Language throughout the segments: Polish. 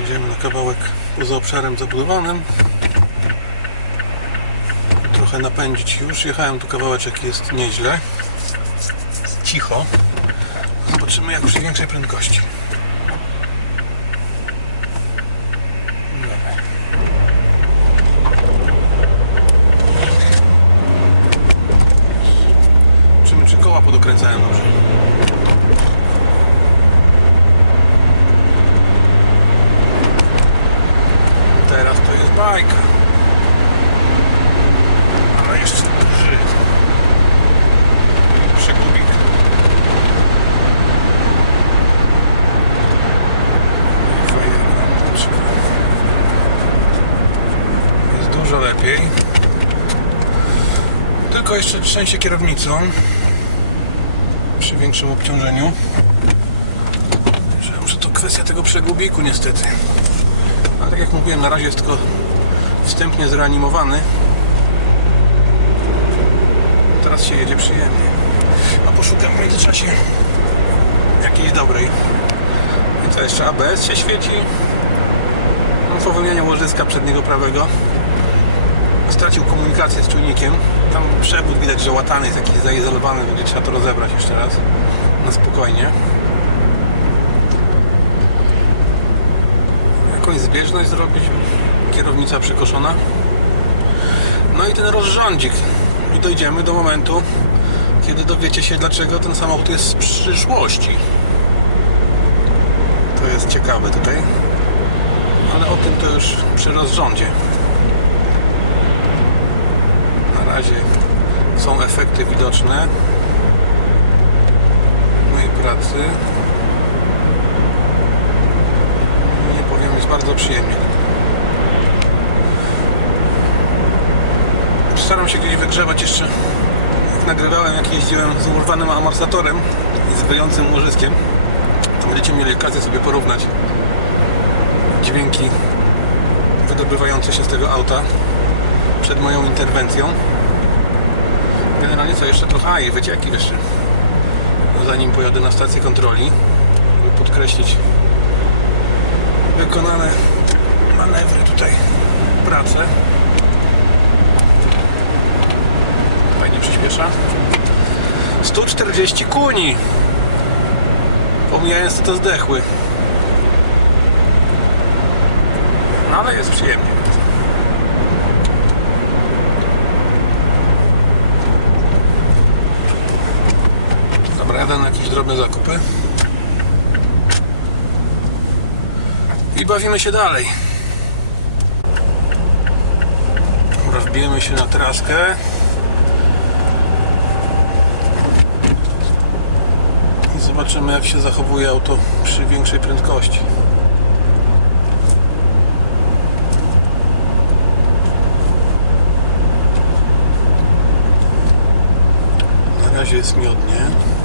Jedziemy na kawałek poza obszarem zabudowanym. Trochę napędzić już. Jechałem tu kawałeczek, jest nieźle. Cicho. Zobaczymy jak przy większej prędkości. Zobaczymy czy koła podokręcają dobrze. Teraz to jest bajka. Ale jeszcze duży. Przegubik. Jest dużo lepiej. Tylko jeszcze trzęsie kierownicą przy większym obciążeniu. Że- Że to kwestia tego przegubiku niestety. Ale tak jak mówiłem, na razie jest tylko wstępnie zreanimowany. Teraz się jedzie przyjemnie. A poszukam w międzyczasie jakiejś dobrej. I co jeszcze? ABS się świeci. Mam po wymianie łożyska przedniego prawego. Stracił komunikację z czujnikiem. Tam przewód widać, że łatany jest jakiś zaizolowany. Będzie trzeba to rozebrać jeszcze raz. Na spokojnie. jakąś zbieżność zrobić, kierownica przekoszona. No i ten rozrządzik. I dojdziemy do momentu, kiedy dowiecie się, dlaczego ten samochód jest z przyszłości. To jest ciekawe tutaj. Ale o tym to już przy rozrządzie. Na razie są efekty widoczne mojej pracy. nie powiem, jest bardzo przyjemnie. Staram się gdzieś wygrzewać jeszcze. Nagrywałem, jak jeździłem z urwanym amortyzatorem i z wyjącym łożyskiem, to będziecie mieli okazję sobie porównać dźwięki wydobywające się z tego auta przed moją interwencją. Generalnie co jeszcze trochę, a i wycieki jeszcze. Zanim pojadę na stację kontroli, żeby podkreślić wykonane manewry tutaj, pracę. Fajnie przyspiesza. 140 kuni! Pomijając to zdechły. No ale jest przyjemnie. Dobra, jadę na jakieś drobne zakupy. I bawimy się dalej. Dobra, wbijemy się na traskę. Zobaczymy jak się zachowuje auto przy większej prędkości. Na razie jest miodnie.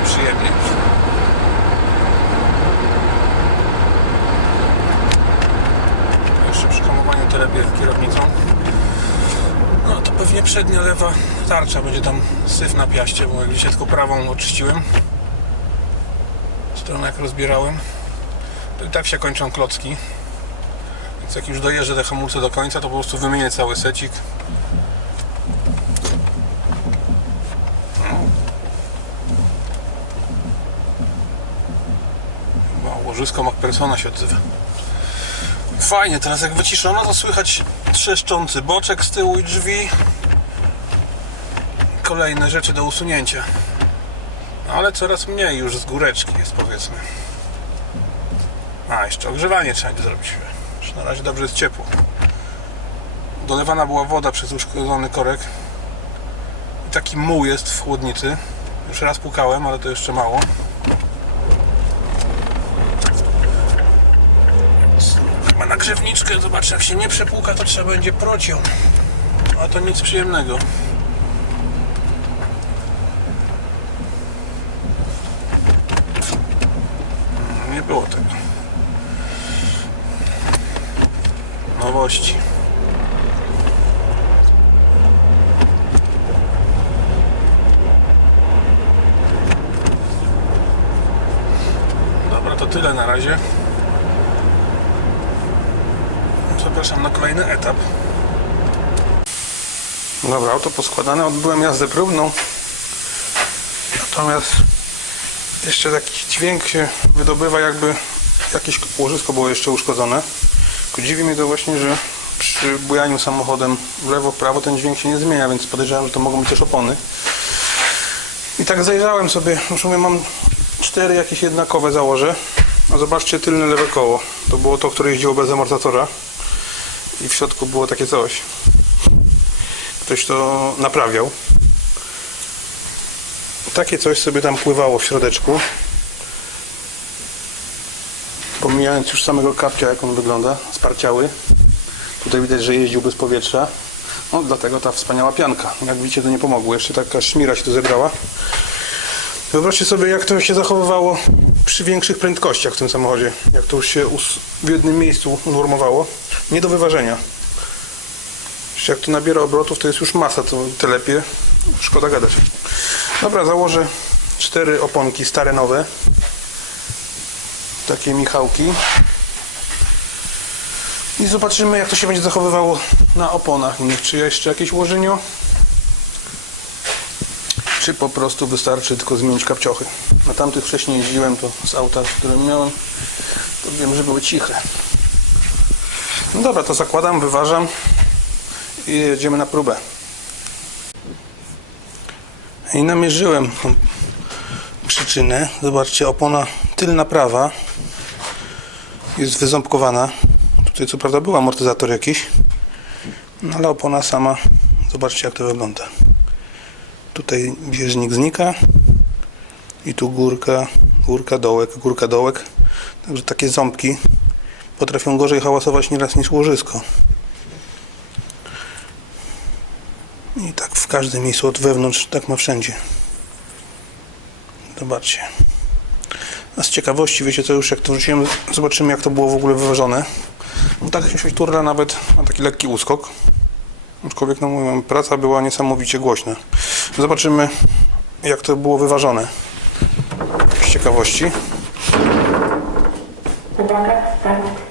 będzie przyjemniej. Jeszcze przy hamowaniu tyle kierownicą. No to pewnie przednia lewa tarcza będzie tam syf na piaście, bo jak dzisiaj tylko prawą oczyściłem. Stronę jak rozbierałem. To i tak się kończą klocki. Więc jak już dojeżdżę te hamulce do końca, to po prostu wymienię cały secik. Łożysko MacPersona się odzywa. Fajnie, teraz jak wyciszono, to słychać trzeszczący boczek z tyłu i drzwi. Kolejne rzeczy do usunięcia. Ale coraz mniej już z góreczki jest powiedzmy. A, jeszcze ogrzewanie trzeba będzie zrobić. Już na razie dobrze jest ciepło. Dolewana była woda przez uszkodzony korek. I taki muł jest w chłodnicy. Już raz pukałem, ale to jeszcze mało. Chyba nagrzewniczkę, zobaczę jak się nie przepłuka, to trzeba będzie procią. A to nic przyjemnego. Nie było tego. Nowości. Dobra, to tyle na razie. Zapraszam na kolejny etap. Dobra, auto poskładane. Odbyłem jazdę próbną. Natomiast jeszcze taki dźwięk się wydobywa, jakby jakieś łożysko było jeszcze uszkodzone. Tylko dziwi mnie to właśnie, że przy bujaniu samochodem w lewo, w prawo ten dźwięk się nie zmienia, więc podejrzewam, że to mogą być też opony. I tak zajrzałem sobie, już mówię, mam cztery jakieś jednakowe założę. A zobaczcie tylne lewe koło. To było to, które jeździło bez amortyzatora. I w środku było takie coś. Ktoś to naprawiał. Takie coś sobie tam pływało w środeczku. Pomijając już samego kapcia, jak on wygląda, sparciały. Tutaj widać, że jeździł bez powietrza. No, dlatego ta wspaniała pianka. Jak widzicie, to nie pomogło. Jeszcze taka szmira się tu zebrała. Wyobraźcie sobie, jak to się zachowywało przy większych prędkościach w tym samochodzie. Jak to już się w jednym miejscu unormowało. Nie do wyważenia. Jak to nabiera obrotów, to jest już masa, to telepie. Szkoda gadać. Dobra, założę cztery oponki, stare, nowe. Takie Michałki. I zobaczymy, jak to się będzie zachowywało na oponach innych. Czy jeszcze jakieś łożynio? Czy po prostu wystarczy tylko zmienić kapciochy? Na tamtych wcześniej jeździłem, to z auta, w którym miałem, to wiem, że były ciche. No dobra, to zakładam, wyważam i jedziemy na próbę. I namierzyłem przyczynę. Zobaczcie, opona tylna prawa jest wyząbkowana. Tutaj co prawda był amortyzator jakiś, no ale opona sama, zobaczcie jak to wygląda. Tutaj bieżnik znika i tu górka, górka, dołek, górka, dołek. Także takie ząbki potrafią gorzej hałasować nieraz niż łożysko. I tak w każdym miejscu od wewnątrz, tak ma wszędzie. Zobaczcie. A z ciekawości, wiecie co, już jak to wrzuciłem, zobaczymy jak to było w ogóle wyważone. No tak się turla nawet ma taki lekki uskok. Aczkolwiek, no mówię, praca była niesamowicie głośna. Zobaczymy jak to było wyważone. Z ciekawości. Uwaga, start.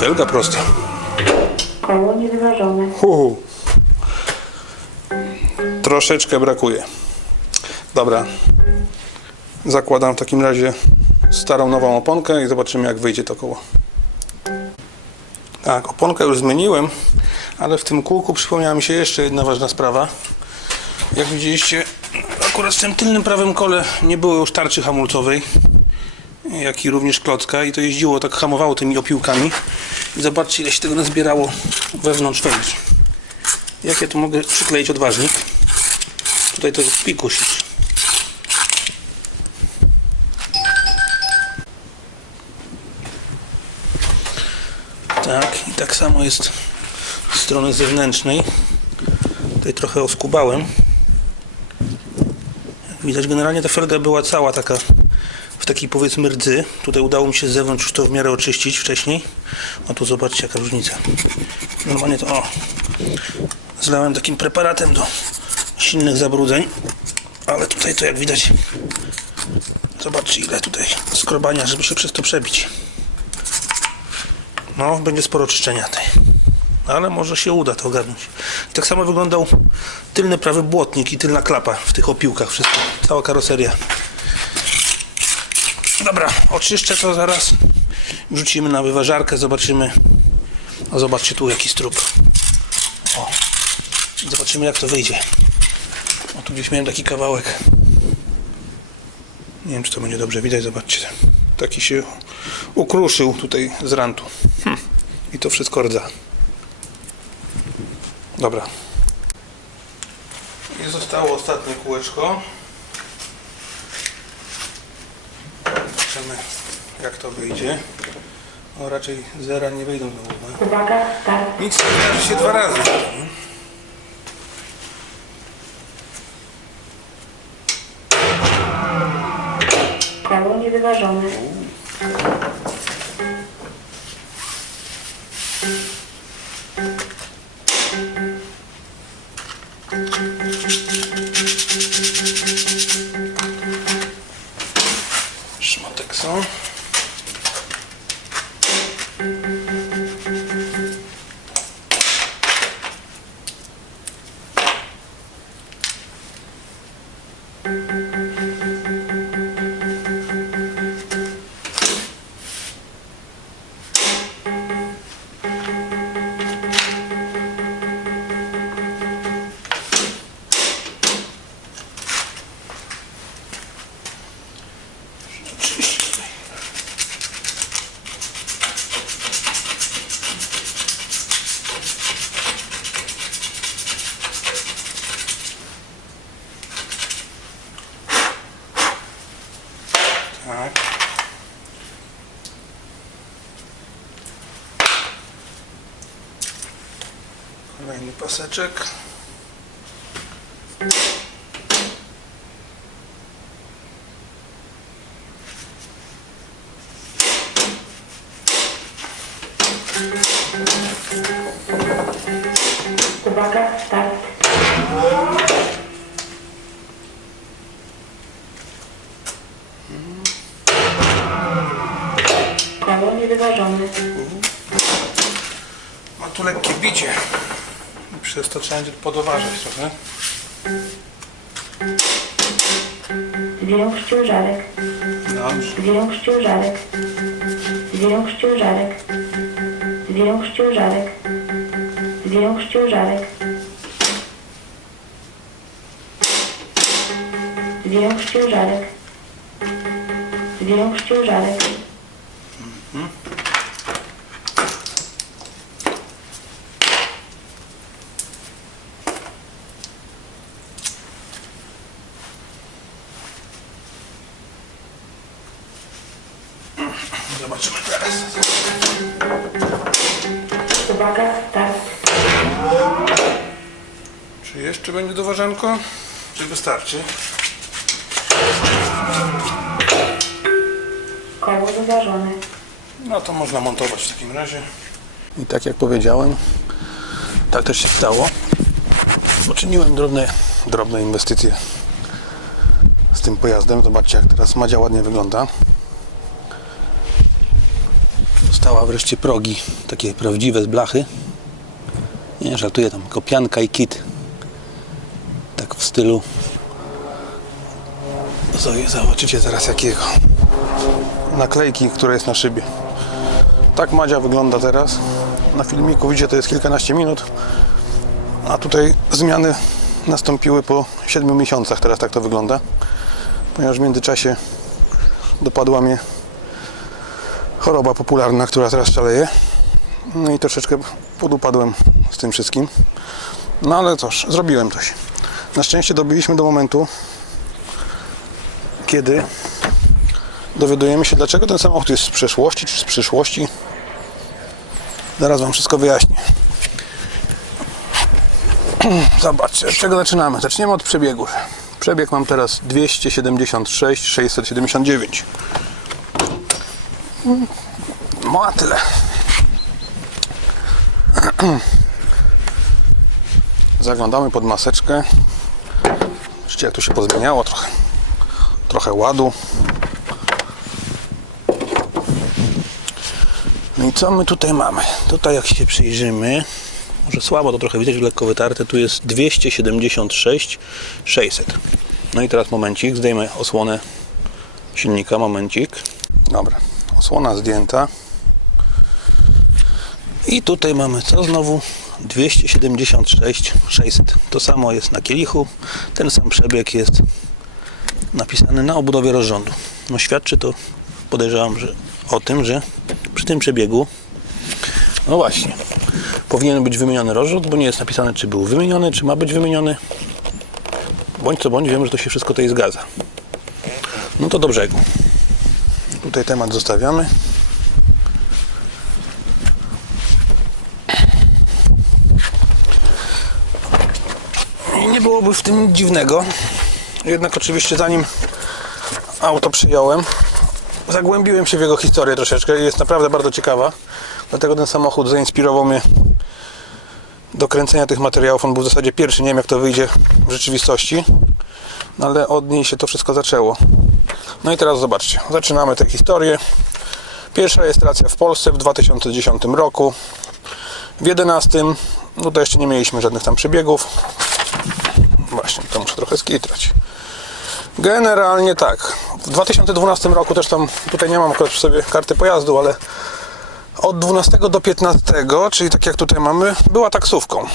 Felga prosta. Koło niewyważone. Uhu. Troszeczkę brakuje. Dobra. Zakładam w takim razie starą, nową oponkę i zobaczymy jak wyjdzie to koło. Tak, oponkę już zmieniłem, ale w tym kółku przypomniała mi się jeszcze jedna ważna sprawa. Jak widzieliście, akurat w tym tylnym prawym kole nie było już tarczy hamulcowej, jak i również klocka i to jeździło, tak hamowało tymi opiłkami. I zobaczcie, ile się tego nazbierało wewnątrz felgi. Jak ja tu mogę przykleić odważnik? Tutaj to jest pikuś. Tak, i tak samo jest z strony zewnętrznej. Tutaj trochę oskubałem. Widać, generalnie ta felga była cała taka w takiej powiedzmy rdzy. Tutaj udało mi się z zewnątrz już to w miarę oczyścić wcześniej. O tu zobaczcie jaka różnica. Normalnie to o. Zlałem takim preparatem do silnych zabrudzeń. Ale tutaj to jak widać Zobaczcie ile tutaj skrobania, żeby się przez to przebić. No, będzie sporo czyszczenia tej. Ale może się uda to ogarnąć. Tak samo wyglądał tylny prawy błotnik i tylna klapa w tych opiłkach. Wszystko. Cała karoseria. Dobra, oczyszczę to zaraz. Wrzucimy na wyważarkę, zobaczymy. A zobaczcie tu jaki strób. O. Zobaczymy jak to wyjdzie. O, tu gdzieś miałem taki kawałek. Nie wiem, czy to będzie dobrze widać, zobaczcie. Taki się ukruszył tutaj z rantu. Hm. I to wszystko rdza. Dobra. I zostało ostatnie kółeczko. Zobaczymy, jak to wyjdzie. No raczej zera nie wyjdą do głowy. Uwaga, start. Nic nie wydarzy się dwa razy. Koło niewyważone. Szmatek paseczek. Uwaga, start. Koło niewyważone. Ma tu lekkie bicie. I przez to trzeba będzie podoważać trochę. Zwiększ ciężarek. Dobrze. Zwiększ ciężarek. Zwiększ ciężarek. Zwiększ ciężarek. Zwiększ ciężarek. Zwiększ ciężarek. Zwiększ ciężarek. Zobaczymy teraz. Uwaga, start. Czy jeszcze będzie doważanko? Czy wystarczy? Koło wyważone. No to można montować w takim razie. I tak jak powiedziałem, tak też się stało. Uczyniłem drobne, drobne inwestycje z tym pojazdem. Zobaczcie jak teraz Madzia ładnie wygląda. Dostała wreszcie progi, takie prawdziwe z blachy. Nie żartuję, tam kopianka i kit. Tak w stylu. Zobaczycie zaraz jakiego. Naklejki, która jest na szybie. Tak Madzia wygląda teraz. Na filmiku widzicie, to jest kilkanaście minut. A tutaj zmiany nastąpiły po 7 miesiącach. Teraz tak to wygląda. Ponieważ w międzyczasie dopadła mnie choroba popularna, która teraz szaleje. No i troszeczkę podupadłem z tym wszystkim. No ale cóż, zrobiłem coś. Na szczęście dobiliśmy do momentu, kiedy dowiadujemy się, dlaczego ten samochód jest z przeszłości czy z przyszłości. Zaraz Wam wszystko wyjaśnię. Zobaczcie, od czego zaczynamy. Zaczniemy od przebiegu. Przebieg mam teraz 276 679. No a tyle. Zaglądamy pod maseczkę. Zobaczcie jak tu się pozmieniało trochę. Trochę ładu. No i co my tutaj mamy? Tutaj jak się przyjrzymy, może słabo to trochę widać, lekko wytarte, tu jest 276 600. No i teraz momencik, zdejmę osłonę silnika, momencik. Dobra, osłona zdjęta. I tutaj mamy co znowu? 276 600. To samo jest na kielichu. Ten sam przebieg jest napisany na obudowie rozrządu. No świadczy to, podejrzewam, że o tym, że przy tym przebiegu no właśnie, powinien być wymieniony rozrzut, bo nie jest napisane, czy był wymieniony, czy ma być wymieniony. Bądź co bądź, wiem, że to się wszystko tutaj zgadza. No to do brzegu. Tutaj temat zostawiamy. Nie byłoby w tym nic dziwnego. Jednak oczywiście zanim auto przyjąłem, zagłębiłem się w jego historię troszeczkę i jest naprawdę bardzo ciekawa. Dlatego ten samochód zainspirował mnie do kręcenia tych materiałów. On był w zasadzie pierwszy, nie wiem jak to wyjdzie w rzeczywistości, no ale od niej się to wszystko zaczęło. No i teraz zobaczcie, zaczynamy tę historię. Pierwsza rejestracja w Polsce w 2010 roku. W 11 no to jeszcze nie mieliśmy żadnych tam przebiegów. Właśnie, to muszę trochę skitrać. Generalnie tak. W 2012 roku też tam, tutaj nie mam akurat przy sobie karty pojazdu, ale od 12 do 15, czyli tak jak tutaj mamy, była taksówką.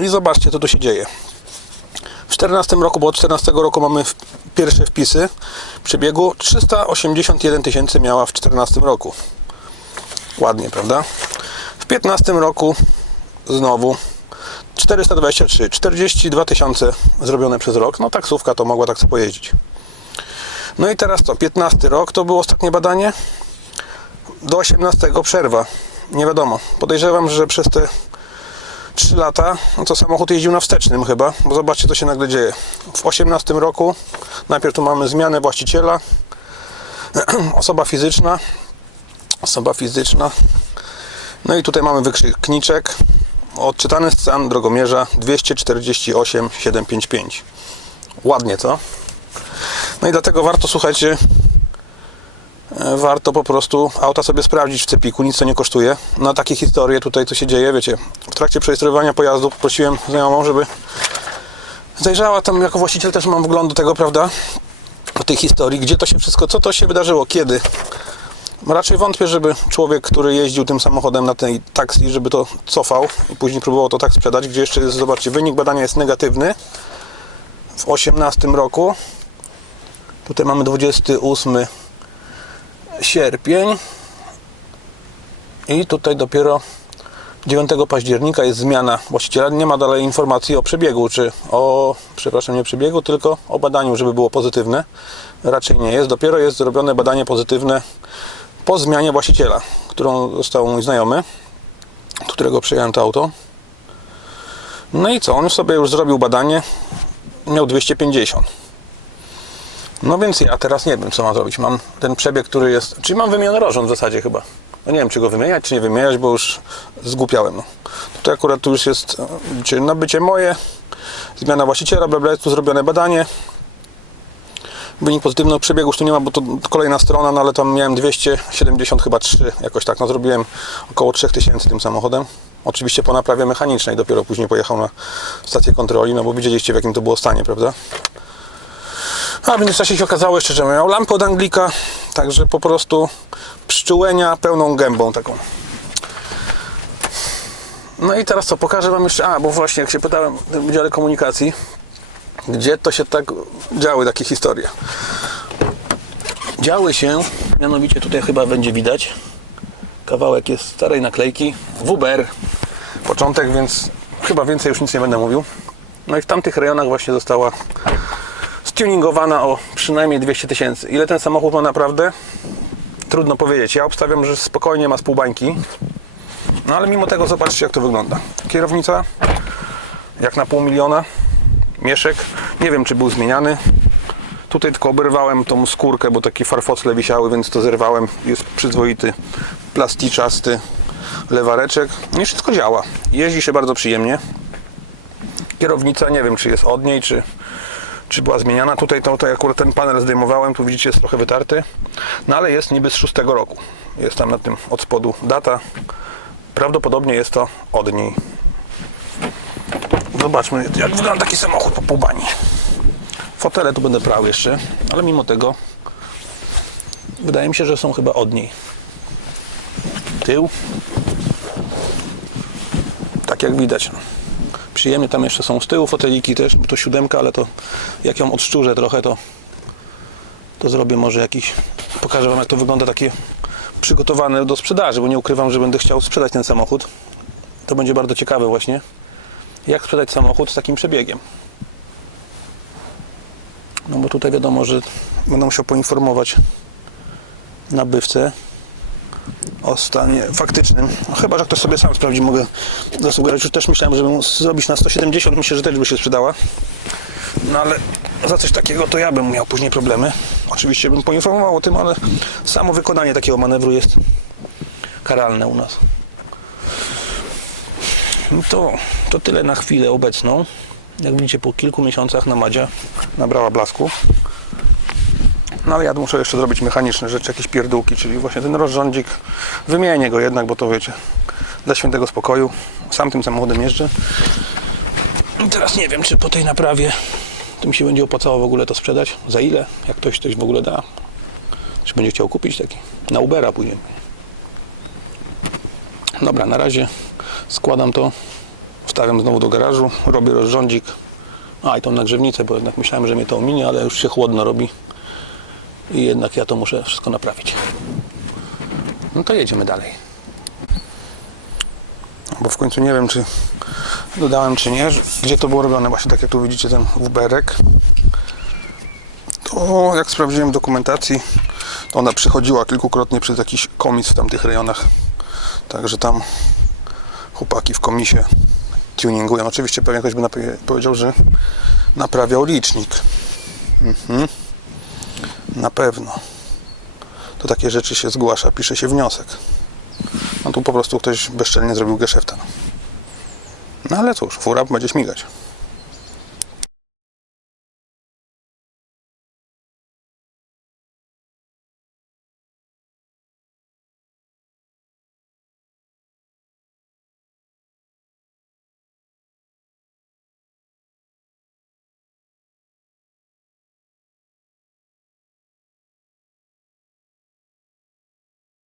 I zobaczcie, co tu się dzieje. W 14 roku, bo od 14 roku mamy pierwsze wpisy przebiegu 381 tysięcy miała w 14 roku. Ładnie, prawda? W 15 roku znowu 423, 42 tysiące zrobione przez rok. No taksówka to mogła tak sobie pojeździć. No i teraz to, 15 rok to było ostatnie badanie. Do 18 przerwa. Nie wiadomo. Podejrzewam, że przez te 3 lata, no to samochód jeździł na wstecznym chyba, bo zobaczcie co się nagle dzieje. W 18 roku najpierw tu mamy zmianę właściciela, osoba fizyczna, osoba fizyczna, no i tutaj mamy wykrzykniczek, odczytany stan drogomierza 248 755. Ładnie, co? No i dlatego warto, słuchajcie, warto po prostu auta sobie sprawdzić w cepiku, nic to nie kosztuje. Na takie historie tutaj, co się dzieje, wiecie, w trakcie przerejestrowywania pojazdu poprosiłem znajomą, żeby zajrzała tam, jako właściciel też mam wgląd do tego, prawda, do tej historii, gdzie to się wszystko, co to się wydarzyło, kiedy. Raczej wątpię, żeby człowiek, który jeździł tym samochodem na tej taksi, żeby to cofał i później próbował to tak sprzedać, gdzie jeszcze jest, zobaczcie, wynik badania jest negatywny w 18 roku. Tutaj mamy 28 sierpień i tutaj dopiero 9 października jest zmiana właściciela. Nie ma dalej informacji o przebiegu, czy o, przepraszam, nie przebiegu, tylko o badaniu, żeby było pozytywne. Raczej nie jest. Dopiero jest zrobione badanie pozytywne po zmianie właściciela, którą został mój znajomy, którego przyjąłem to auto. No i co? On sobie już zrobił badanie. Miał 250. No więc ja teraz nie wiem, co mam zrobić. Mam ten przebieg, który jest. Czyli mam wymieniony rozrząd w zasadzie chyba. No nie wiem, czy go wymieniać, czy nie wymieniać, bo już zgłupiałem. No. Tutaj akurat tu już jest e, widzicie, nabycie moje, zmiana właściciela, bla, bla, jest tu zrobione badanie. Wynik pozytywny przebiegu już tu nie ma, bo to kolejna strona, no ale tam miałem 270 chyba 3, jakoś tak. No zrobiłem około 3000 tym samochodem. Oczywiście po naprawie mechanicznej, dopiero później pojechał na stację kontroli, no bo widzieliście w jakim to było stanie, prawda? A w międzyczasie się okazało jeszcze, że miał lampę od Anglika, także po prostu pszczółenia pełną gębą taką. No i teraz co, pokażę Wam jeszcze, a bo właśnie jak się pytałem w tym Wydziale Komunikacji, gdzie to się tak działy takie historie. Działy się, mianowicie tutaj chyba będzie widać, kawałek jest starej naklejki, WBR, początek, więc chyba więcej już nic nie będę mówił. No i w tamtych rejonach właśnie została stuningowana o przynajmniej 200 tysięcy. Ile ten samochód ma naprawdę? Trudno powiedzieć. Ja obstawiam, że spokojnie ma z pół bańki. No ale mimo tego zobaczcie jak to wygląda. Kierownica jak na pół miliona. Mieszek. Nie wiem, czy był zmieniany. Tutaj tylko oberwałem tą skórkę, bo takie farfocle wisiały, więc to zerwałem. Jest przyzwoity, plasticzasty lewareczek. No i wszystko działa. Jeździ się bardzo przyjemnie. Kierownica, nie wiem, czy jest od niej, czy, czy była zmieniana. Tutaj to, tutaj akurat ten panel zdejmowałem, tu widzicie jest trochę wytarty. No ale jest niby z szóstego roku. Jest tam na tym od spodu data. Prawdopodobnie jest to od niej. Zobaczmy, jak wygląda taki samochód po pół bani. Fotele tu będę prał jeszcze, ale mimo tego wydaje mi się, że są chyba od niej. Tył. Tak jak widać. Przyjemnie tam jeszcze są z tyłu foteliki też, bo to siódemka, ale to jak ją odszczurzę trochę, to to zrobię może jakiś pokażę wam jak to wygląda takie przygotowane do sprzedaży, bo nie ukrywam, że będę chciał sprzedać ten samochód. To będzie bardzo ciekawe właśnie. Jak sprzedać samochód z takim przebiegiem. No bo tutaj wiadomo, że będę musiał poinformować nabywcę o stanie faktycznym. No, chyba, że ktoś sobie sam sprawdzi, mogę zasugerować. Już też myślałem, żeby zrobić na 170, myślę, że też by się sprzedała. No ale za coś takiego to ja bym miał później problemy. Oczywiście bym poinformował o tym, ale samo wykonanie takiego manewru jest karalne u nas. No to, to tyle na chwilę obecną. Jak widzicie, po kilku miesiącach na Madzia nabrała blasku. No ale ja muszę jeszcze zrobić mechaniczne rzeczy, jakieś pierdółki, czyli właśnie ten rozrządzik. Wymienię go jednak, bo to wiecie, dla świętego spokoju. Sam tym samochodem jeżdżę. I teraz nie wiem, czy po tej naprawie to mi się będzie opłacało w ogóle to sprzedać. Za ile? Jak ktoś coś w ogóle da. Czy będzie chciał kupić taki? Na Ubera pójdziemy. Dobra, na razie składam to. Wstawiam znowu do garażu. Robię rozrządzik. A i tą nagrzewnicę, bo jednak myślałem, że mnie to ominie, ale już się chłodno robi. I jednak ja to muszę wszystko naprawić. No to jedziemy dalej. Bo w końcu nie wiem, czy dodałem, czy nie. Gdzie to było robione? Właśnie tak jak tu widzicie ten wuberek. To jak sprawdziłem w dokumentacji, to ona przechodziła kilkukrotnie przez jakiś komis w tamtych rejonach. Także tam chłopaki w komisie tuningują. Oczywiście pewnie ktoś by powiedział, że naprawiał licznik. Mhm. Na pewno. To takie rzeczy się zgłasza, pisze się wniosek. No tu po prostu ktoś bezczelnie zrobił geszefta. No ale cóż, fura będzie śmigać.